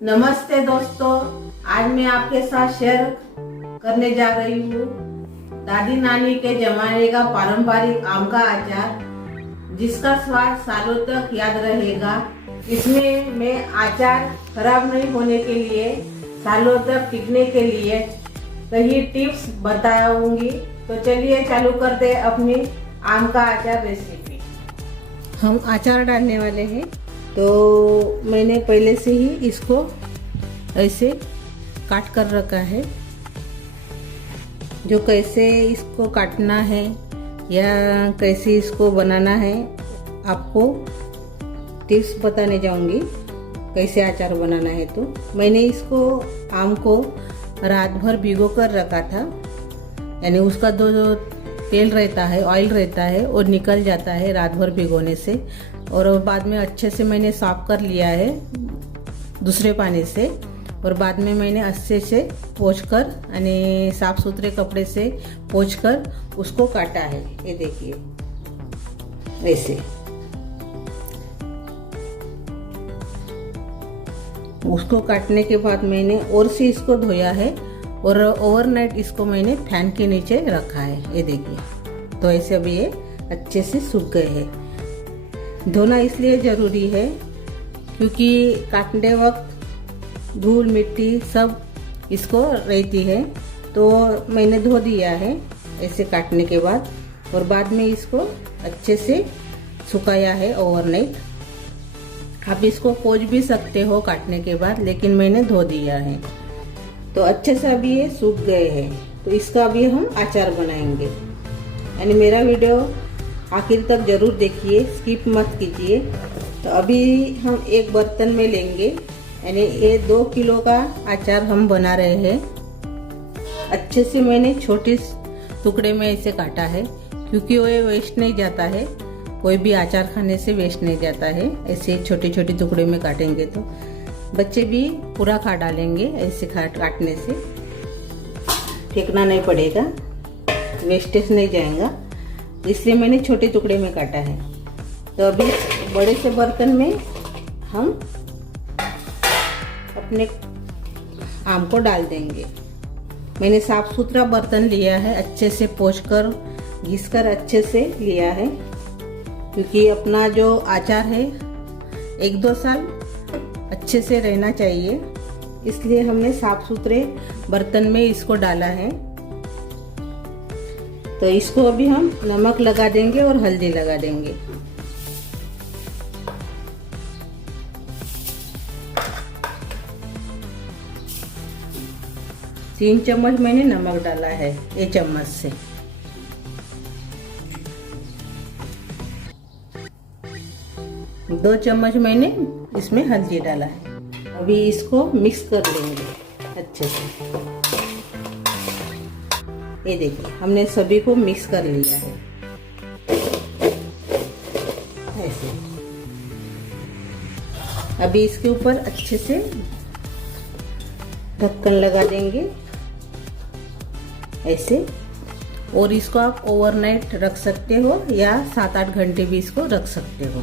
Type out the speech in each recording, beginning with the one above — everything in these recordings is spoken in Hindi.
नमस्ते दोस्तों, आज मैं आपके साथ शेयर करने जा रही हूँ दादी नानी के जमाने का पारंपरिक आम का अचार, जिसका स्वाद सालों तक याद रहेगा। इसमें मैं अचार खराब नहीं होने के लिए, सालों तक टिकने के लिए कई टिप्स बताऊंगी। तो चलिए चालू करते हैं अपनी आम का अचार रेसिपी। हम अचार डालने वाले हैं, तो मैंने पहले से ही इसको ऐसे काट कर रखा है। जो कैसे इसको काटना है या कैसे इसको बनाना है, आपको टिप्स बताने जाऊंगी कैसे अचार बनाना है। तो मैंने इसको आम को रात भर भिगो कर रखा था, यानी उसका जो तेल रहता है, ऑयल रहता है, वो निकल जाता है रात भर भिगोने से। और बाद में अच्छे से मैंने साफ कर लिया है दूसरे पानी से, और बाद में मैंने अच्छे से पोंछकर यानी साफ सुथरे कपड़े से पोंछकर उसको काटा है। ये देखिए ऐसे। उसको काटने के बाद मैंने और से इसको धोया है और ओवरनाइट इसको मैंने फैन के नीचे रखा है। ये देखिए, तो ऐसे अभी ये अच्छे से सूख गए हैं। धोना इसलिए ज़रूरी है क्योंकि काटने वक्त धूल मिट्टी सब इसको रहती है, तो मैंने धो दिया है ऐसे काटने के बाद। और बाद में इसको अच्छे से सुखाया है ओवरनाइट। आप इसको पोंछ भी सकते हो काटने के बाद, लेकिन मैंने धो दिया है। तो अच्छे से अभी ये सूख गए हैं, तो इसका अभी हम अचार बनाएंगे। यानी मेरा वीडियो आखिर तक जरूर देखिए, स्किप मत कीजिए। तो अभी हम एक बर्तन में लेंगे, यानी ये 2 किलो का अचार हम बना रहे हैं। अच्छे से मैंने छोटे टुकड़े में ऐसे काटा है, क्योंकि वो वेस्ट नहीं जाता है। कोई भी अचार खाने से वेस्ट नहीं जाता है। ऐसे छोटे छोटे टुकड़े में काटेंगे तो बच्चे भी पूरा खा डालेंगे। ऐसे काटने से फेंकना नहीं पड़ेगा, वेस्टेज नहीं जाएगा, इसलिए मैंने छोटे टुकड़े में काटा है। तो अभी बड़े से बर्तन में हम अपने आम को डाल देंगे। मैंने साफ सुथरा बर्तन लिया है, अच्छे से पोंछकर घिसकर अच्छे से लिया है, क्योंकि अपना जो अचार है 1-2 साल अच्छे से रहना चाहिए, इसलिए हमने साफ सुथरे बर्तन में इसको डाला है। तो इसको अभी हम नमक लगा देंगे और हल्दी लगा देंगे। तीन चम्मच मैंने नमक डाला है, ये चम्मच से। दो चम्मच मैंने इसमें हल्दी डाला है। अभी इसको मिक्स कर लेंगे अच्छे से। ये देखिए, हमने सभी को मिक्स कर लिया है ऐसे। अभी इसके ऊपर अच्छे से ढक्कन लगा देंगे ऐसे। और इसको आप ओवरनाइट रख सकते हो या 7-8 घंटे भी इसको रख सकते हो।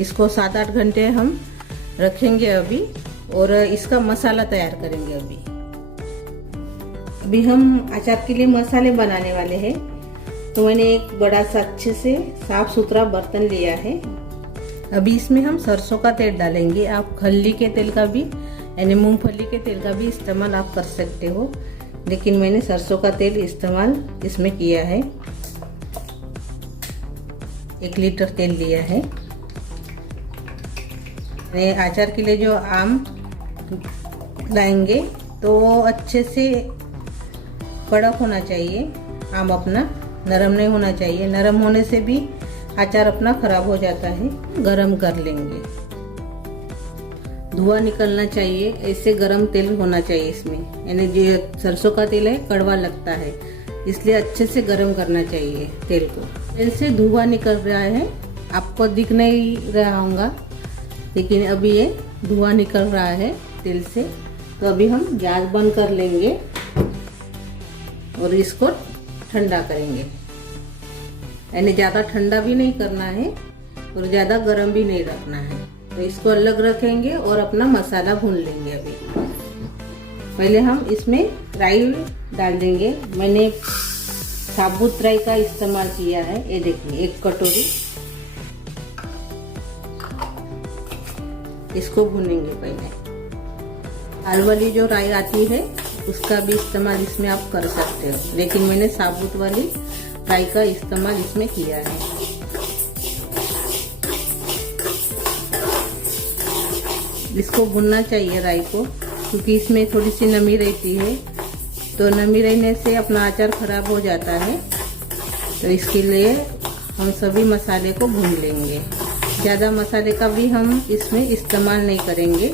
इसको 7-8 घंटे हम रखेंगे अभी, और इसका मसाला तैयार करेंगे अभी हम अचार के लिए मसाले बनाने वाले हैं। तो मैंने एक बड़ा सा अच्छे से साफ सुथरा बर्तन लिया है। अभी इसमें हम सरसों का तेल डालेंगे। आप खल्ली के तेल का भी यानी मूंगफली के तेल का भी इस्तेमाल आप कर सकते हो, लेकिन मैंने सरसों का तेल इस्तेमाल इसमें किया है। 1 लीटर तेल लिया है। अचार के लिए जो आम लाएंगे तो अच्छे से कड़क होना चाहिए आम, अपना नरम नहीं होना चाहिए। नरम होने से भी अचार अपना खराब हो जाता है। गरम कर लेंगे, धुआं निकलना चाहिए, ऐसे गरम तेल होना चाहिए इसमें। यानी जो सरसों का तेल है कड़वा लगता है, इसलिए अच्छे से गरम करना चाहिए तेल को। तेल से धुआं निकल रहा है, आपको दिख नहीं रहा होगा, लेकिन अभी ये धुआं निकल रहा है तेल से। तो अभी हम गैस बंद कर लेंगे और इसको ठंडा करेंगे। यानी ज़्यादा ठंडा भी नहीं करना है और ज़्यादा गर्म भी नहीं रखना है। तो इसको अलग रखेंगे और अपना मसाला भून लेंगे। अभी पहले हम इसमें राई डाल देंगे। मैंने साबुत राई का इस्तेमाल किया है। ये देखिए 1 कटोरी। इसको भूनेंगे पहले। लाल वाली जो राई आती है उसका भी इस्तेमाल इसमें आप कर सकते हो, लेकिन मैंने साबुत वाली राई का इस्तेमाल इसमें किया है। इसको भूनना चाहिए राई को, क्योंकि इसमें थोड़ी सी नमी रहती है, तो नमी रहने से अपना अचार खराब हो जाता है। तो इसके लिए हम सभी मसाले को भून लेंगे। ज़्यादा मसाले का भी हम इसमें इस्तेमाल नहीं करेंगे।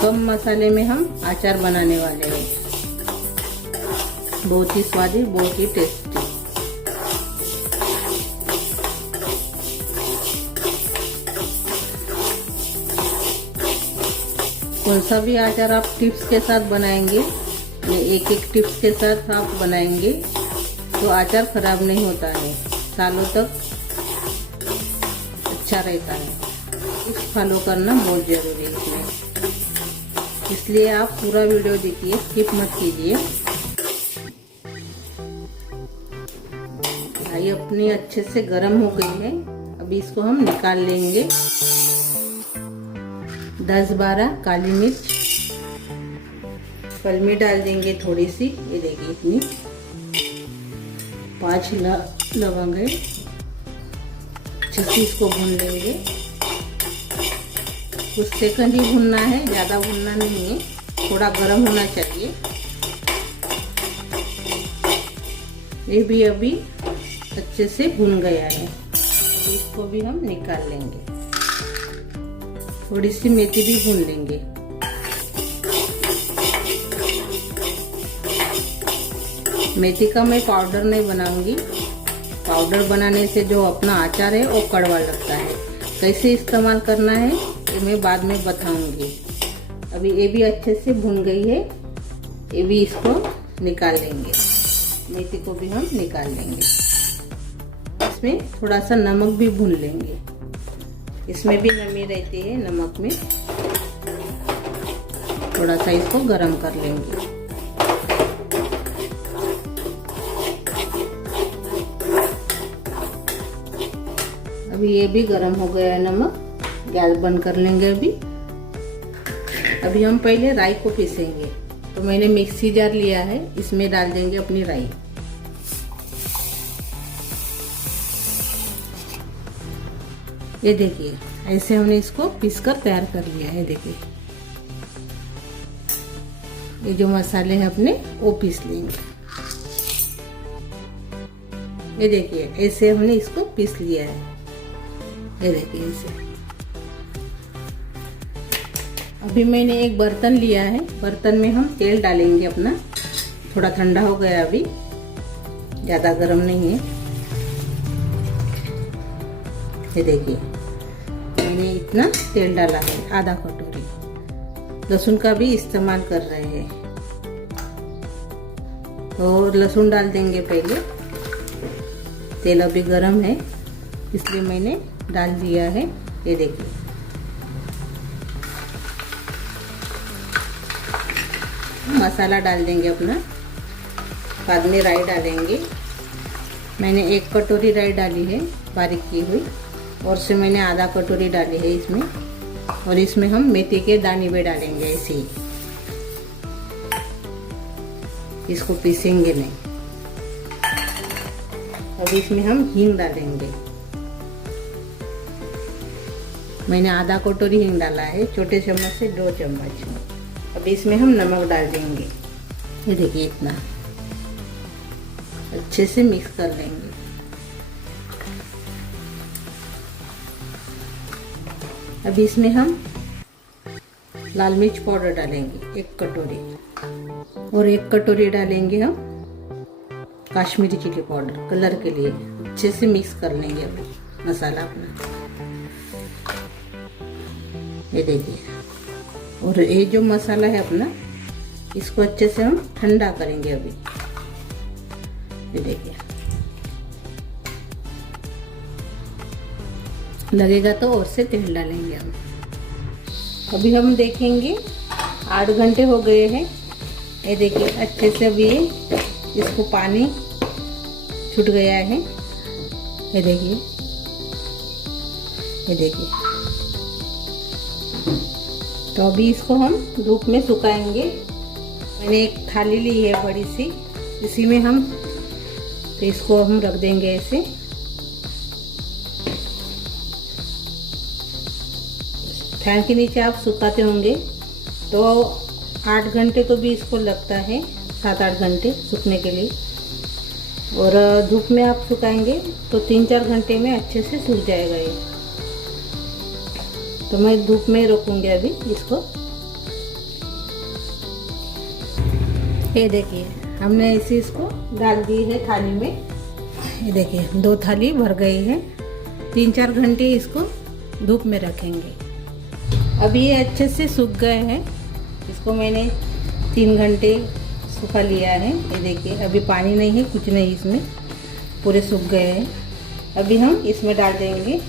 कम मसाले में हम अचार बनाने वाले हैं। बहुत ही स्वादिष्ट, बहुत ही टेस्टी। कौन सा भी अचार आप टिप्स के साथ बनाएंगे, एक एक टिप्स के साथ आप बनाएंगे तो अचार खराब नहीं होता है, सालों तक अच्छा रहता है। इस फॉलो करना बहुत जरूरी है इसमें, इसलिए आप पूरा वीडियो देखिए, स्किप मत कीजिए। ये अपनी अच्छे से गर्म हो गई है। अभी इसको हम निकाल लेंगे। 10-12 काली मिर्च, कलमी डाल देंगे थोड़ी सी, ये देखिए इतनी। 5 लवंग है। अच्छे से इसको भून लेंगे। कुछ सेकंड ही भूनना है, ज़्यादा भूनना नहीं है, थोड़ा गर्म होना चाहिए। ये भी अभी अच्छे से भून गया है। इसको भी हम निकाल लेंगे। थोड़ी सी मेथी भी भून लेंगे। मेथी का मैं पाउडर नहीं बनाऊंगी। पाउडर बनाने से जो अपना अचार है वो कड़वा लगता है। कैसे इस्तेमाल करना है ये मैं बाद में बताऊंगी। अभी ये भी अच्छे से भून गई है। ये भी इसको निकाल लेंगे। मेथी को भी हम निकाल लेंगे। इसमें थोड़ा सा नमक भी भून लेंगे। इसमें भी नमी रहती है नमक में। थोड़ा सा इसको गरम कर लेंगे। अभी ये भी गरम हो गया है नमक। गैस बंद कर लेंगे। अभी हम पहले राई को पीसेंगे। तो मैंने मिक्सी जार लिया है, इसमें डाल देंगे अपनी राई। ये देखिए ऐसे हमने इसको पीसकर तैयार कर लिया है। देखिए ये जो मसाले हैं अपने वो पीस लेंगे। ये देखिए ऐसे हमने इसको पीस लिया है। ये देखिए ऐसे। अभी मैंने एक बर्तन लिया है। बर्तन में हम तेल डालेंगे अपना। थोड़ा ठंडा हो गया, अभी ज़्यादा गर्म नहीं है। ये देखिए मैंने इतना तेल डाला है, आधा कटोरी। लहसुन का भी इस्तेमाल कर रहे हैं, तो लहसुन डाल देंगे पहले। तेल अभी गर्म है इसलिए मैंने डाल दिया है। ये देखिए मसाला डाल देंगे अपना। बाद में राई डालेंगे। मैंने 1 कटोरी राई डाली है बारीक की हुई, और से मैंने आधा कटोरी डाली है इसमें। और इसमें हम मेथी के दाने भी डालेंगे ऐसे ही। इसको पीसेंगे नहीं। अब इसमें हम हींग डालेंगे। मैंने आधा कटोरी हींग डाला है, छोटे चम्मच से 2 चम्मच। अब इसमें हम नमक डाल देंगे। ये देखिए इतना। अच्छे से मिक्स कर लेंगे। अब इसमें हम लाल मिर्च पाउडर डालेंगे 1 कटोरी, और 1 कटोरी डालेंगे हम काश्मीरी चिली पाउडर कलर के लिए। अच्छे से मिक्स कर लेंगे अभी मसाला अपना। ये देखिए, और ये जो मसाला है अपना, इसको अच्छे से हम ठंडा करेंगे अभी। ये देखिए लगेगा तो और से तेल डालेंगे हम। अभी हम देखेंगे 8 घंटे हो गए हैं। ये देखिए अच्छे से अभी इसको पानी छूट गया है। ये देखिए, ये देखिए। तो अभी इसको हम धूप में सुखाएंगे। मैंने एक थाली ली है बड़ी सी, इसी में हम तो इसको हम रख देंगे ऐसे। फैन के नीचे आप सुखाते होंगे तो 8 घंटे तो भी इसको लगता है, 7-8 घंटे सूखने के लिए। और धूप में आप सुखाएंगे तो 3-4 घंटे में अच्छे से सूख जाएगा ये। तो मैं धूप में रखूँगी अभी इसको। ये देखिए हमने इसे इसको डाल दी है थाली में। ये देखिए 2 थाली भर गई है। 3-4 घंटे इसको धूप में रखेंगे। अभी ये अच्छे से सूख गए हैं। इसको मैंने 3 घंटे सुखा लिया है। ये देखिए अभी पानी नहीं है, कुछ नहीं, इसमें पूरे सूख गए हैं। अभी हम इसमें डाल देंगे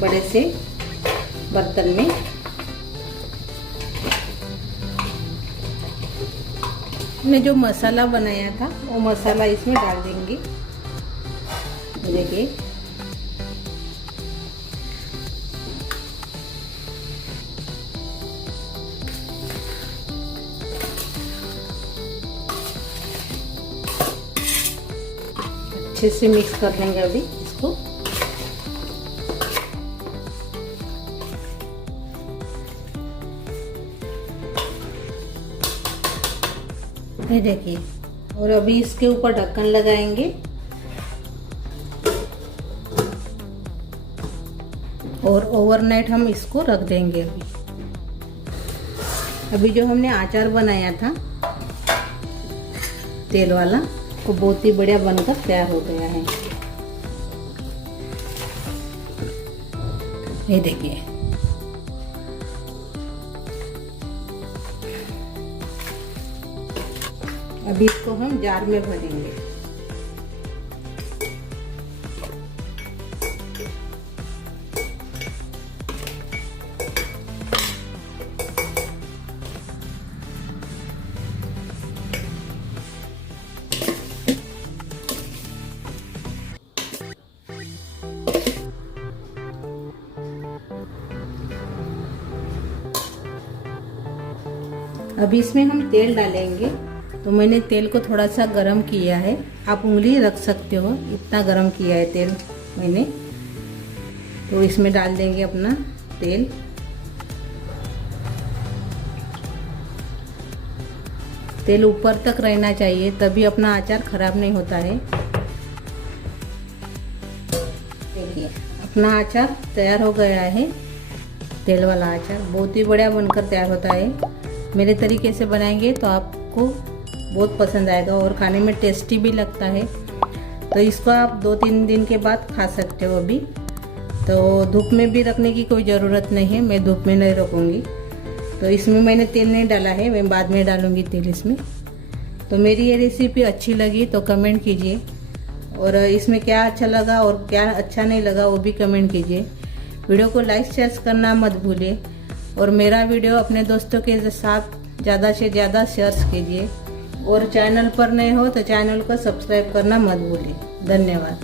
बड़े से बर्तन में। हमने जो मसाला बनाया था वो मसाला इसमें डाल देंगे। ये देखिए अच्छे से मिक्स कर देंगे अभी इसको। ये देखिए, और अभी इसके ऊपर ढक्कन लगाएंगे और ओवरनाइट हम इसको रख देंगे। अभी जो हमने अचार बनाया था तेल वाला, वो बहुत ही बढ़िया बनकर तैयार हो गया है। ये देखिए अभी इसको हम जार में भरेंगे। अभी इसमें हम तेल डालेंगे। तो मैंने तेल को थोड़ा सा गरम किया है, आप उंगली रख सकते हो, इतना गरम किया है तेल मैंने। तो इसमें डाल देंगे अपना तेल। तेल ऊपर तक रहना चाहिए, तभी अपना अचार खराब नहीं होता है। देखिए अपना अचार तैयार हो गया है। तेल वाला अचार बहुत ही बढ़िया बनकर तैयार होता है। मेरे तरीके से बनाएंगे तो आपको बहुत पसंद आएगा और खाने में टेस्टी भी लगता है। तो इसको आप 2-3 दिन के बाद खा सकते हो। अभी तो धूप में भी रखने की कोई ज़रूरत नहीं है, मैं धूप में नहीं रखूँगी। तो इसमें मैंने तेल नहीं डाला है, मैं बाद में डालूँगी तेल इसमें। तो मेरी ये रेसिपी अच्छी लगी तो कमेंट कीजिए, और इसमें क्या अच्छा लगा और क्या अच्छा नहीं लगा वो भी कमेंट कीजिए। वीडियो को लाइक शेयर करना मत भूलिए, और मेरा वीडियो अपने दोस्तों के साथ ज़्यादा से ज़्यादा शेयर कीजिए। और चैनल पर नए हो तो चैनल को सब्सक्राइब करना मत भूलिए। धन्यवाद।